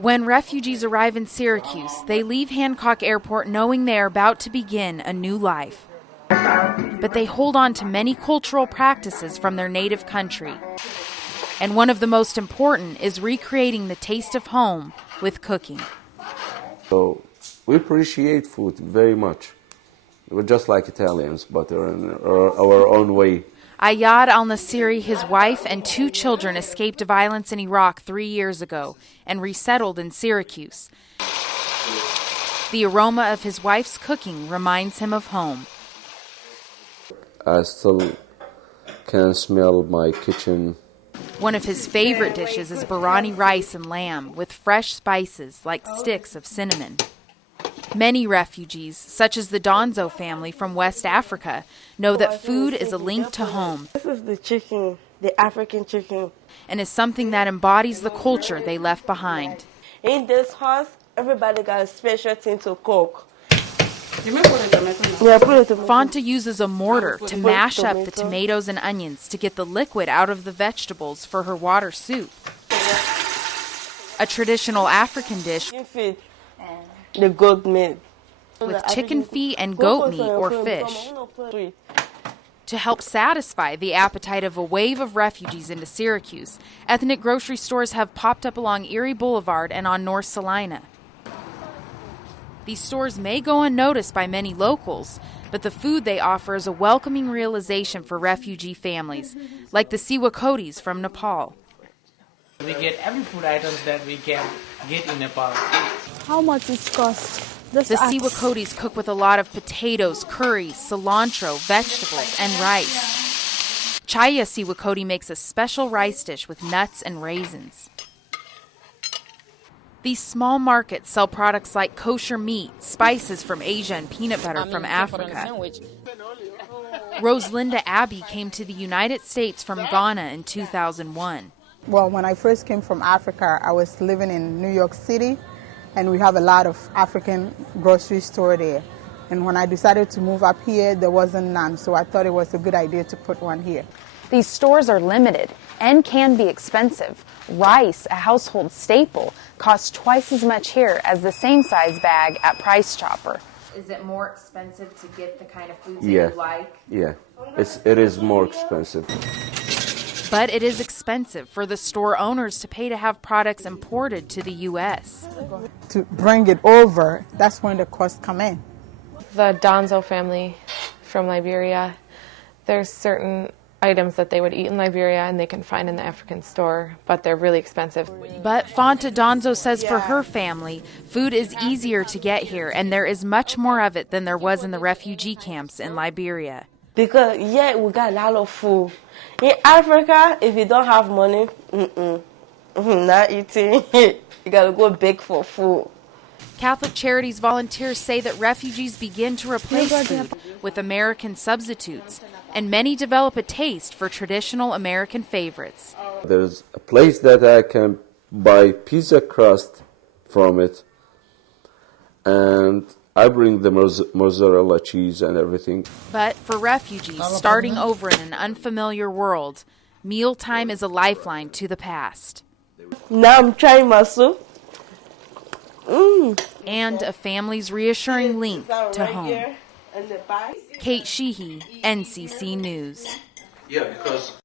When refugees arrive in Syracuse, they leave Hancock Airport knowing they are about to begin a new life. But they hold on to many cultural practices from their native country. And one of the most important is recreating the taste of home with cooking. So we appreciate food very much. We're just like Italians, but in our own way. Ayad al-Nasiri, his wife, and 2 children escaped violence in Iraq 3 years ago and resettled in Syracuse. The aroma of his wife's cooking reminds him of home. I still can smell my kitchen. One of his favorite dishes is biryani rice and lamb with fresh spices like sticks of cinnamon. Many refugees, such as the Donzo family from West Africa, know that food is a link to home. This is the chicken, the African chicken. And is something that embodies the culture they left behind. In this house, everybody got a special thing to cook. Fanta uses a mortar to mash up the tomatoes and onions to get the liquid out of the vegetables for her water soup. A traditional African dish The goat meat. with chicken feet and goat meat or fish. To help satisfy the appetite of a wave of refugees into Syracuse, ethnic grocery stores have popped up along Erie Boulevard and on North Salina. These stores may go unnoticed by many locals, but the food they offer is a welcoming realization for refugee families, like the Siwakotis from Nepal. We get every food items that we can get in Nepal. How much it costs? The Siwakotis cook with a lot of potatoes, curries, cilantro, vegetables, and rice. Chaya Siwakoti makes a special rice dish with nuts and raisins. These small markets sell products like kosher meat, spices from Asia, and peanut butter from Africa. Rosalinda Abbey came to the United States from Ghana in 2001. Well, when I first came from Africa, I was living in New York City, and we have a lot of African grocery store there. And when I decided to move up here, there wasn't none, so I thought it was a good idea to put one here. These stores are limited and can be expensive. Rice, a household staple, costs twice as much here as the same size bag at Price Chopper. Is it more expensive to get the kind of foods Yeah. that you like? Yeah, it is more expensive. But it is expensive for the store owners to pay to have products imported to the U.S. To bring it over, that's when the costs come in. The Donzo family from Liberia, there's certain items that they would eat in Liberia and they can find in the African store, but they're really expensive. But Fanta Donzo says for her family, food is easier to get here, and there is much more of it than there was in the refugee camps in Liberia. Because, yeah, we got a lot of food. In Africa, if you don't have money, not eating. You got to go beg for food. Catholic Charities volunteers say that refugees begin to replace food with American substitutes, and many develop a taste for traditional American favorites. There's a place that I can buy pizza crust from it, and I bring the mozzarella cheese and everything. But for refugees starting over in an unfamiliar world, mealtime is a lifeline to the past. Now I'm trying my soup. And a family's reassuring link to home. Kate Sheehy, NCC News. Yeah, because